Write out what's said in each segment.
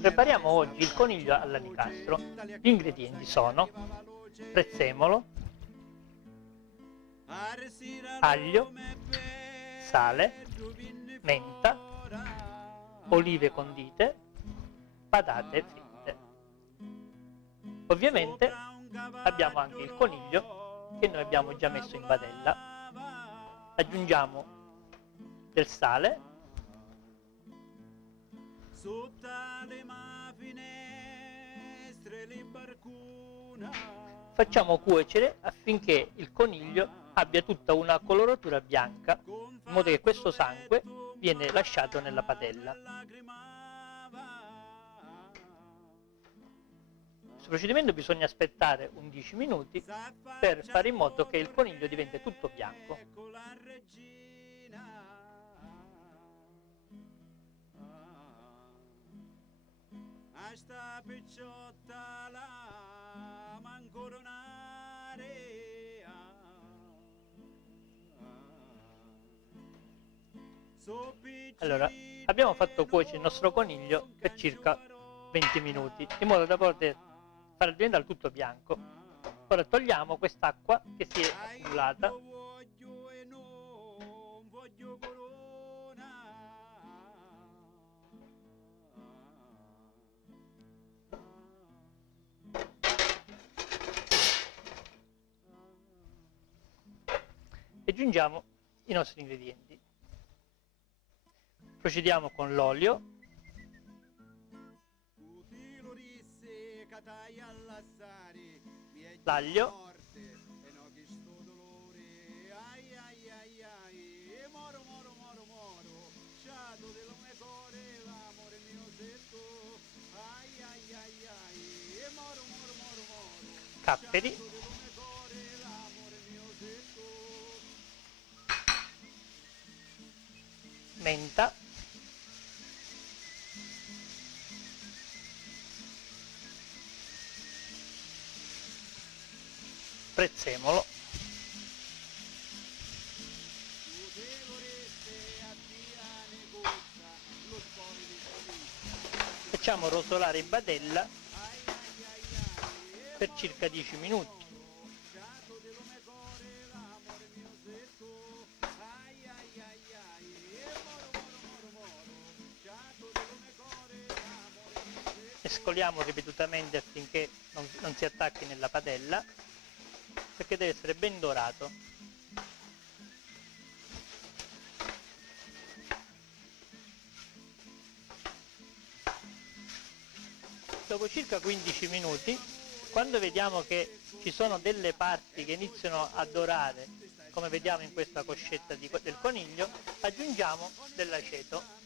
Prepariamo oggi il coniglio all'anicastro. Gli ingredienti sono prezzemolo, aglio, sale, menta, olive condite, patate fritte. Ovviamente abbiamo anche il coniglio che noi abbiamo già messo in padella. Aggiungiamo del sale, facciamo cuocere affinché il coniglio abbia tutta una coloratura bianca, in modo che questo sangue viene lasciato nella padella. Questo procedimento bisogna aspettare 11 minuti per fare in modo che il coniglio diventi tutto bianco. Allora, abbiamo fatto cuocere il nostro coniglio per circa 20 minuti, in modo da poter farlo diventare tutto bianco. Ora togliamo quest'acqua che si è accumulata. E aggiungiamo i nostri ingredienti. Procediamo con l'olio, l'aglio, capperi, menta, prezzemolo, facciamo rosolare in padella per circa 10 minuti. Mescoliamo ripetutamente affinché non si attacchi nella padella, perché deve essere ben dorato. Dopo circa 15 minuti, quando vediamo che ci sono delle parti che iniziano a dorare, come vediamo in questa coscetta del coniglio, aggiungiamo dell'aceto.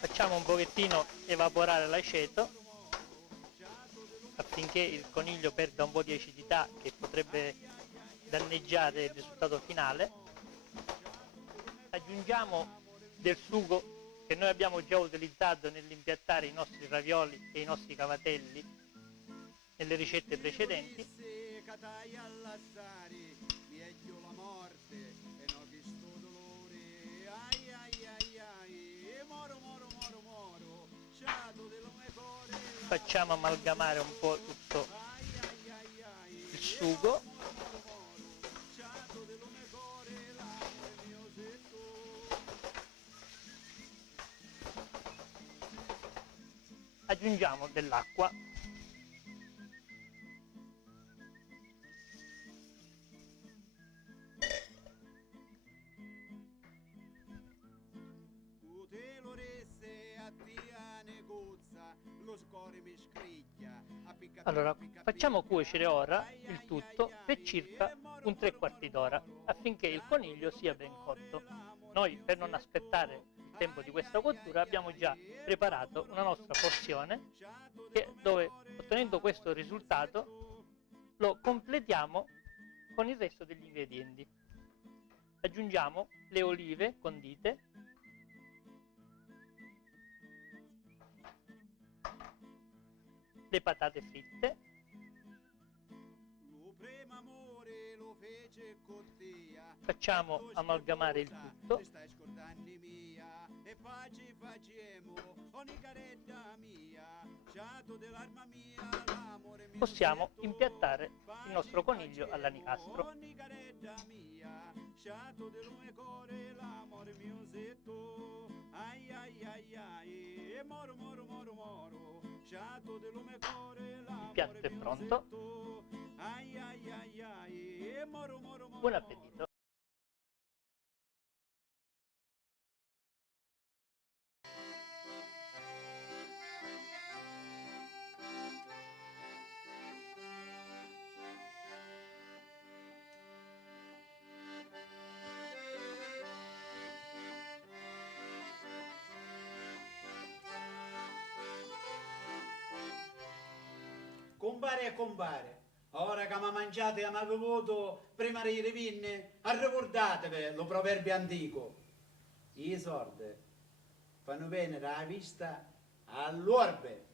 Facciamo un pochettino evaporare l'aceto affinché il coniglio perda un po' di acidità che potrebbe danneggiare il risultato finale. Aggiungiamo del sugo che noi abbiamo già utilizzato nell'impiattare i nostri ravioli e i nostri cavatelli nelle ricette precedenti. Facciamo amalgamare un po' tutto il sugo. Aggiungiamo dell'acqua. Allora, facciamo cuocere ora il tutto per circa un 3/4 d'ora affinché il coniglio sia ben cotto. Noi, per non aspettare il tempo di questa cottura, abbiamo già preparato una nostra porzione dove, ottenendo questo risultato, lo completiamo con il resto degli ingredienti. Aggiungiamo le olive condite, le patate fritte, facciamo amalgamare il tutto, possiamo impiattare il nostro coniglio all'anicastro. Il piatto è pronto. Buon appetito! Compare e compare, ora che mi mangiate e mi bevuto prima di rivinne, ricordatevi lo proverbio antico. I sordi fanno bene la vista all'orbe.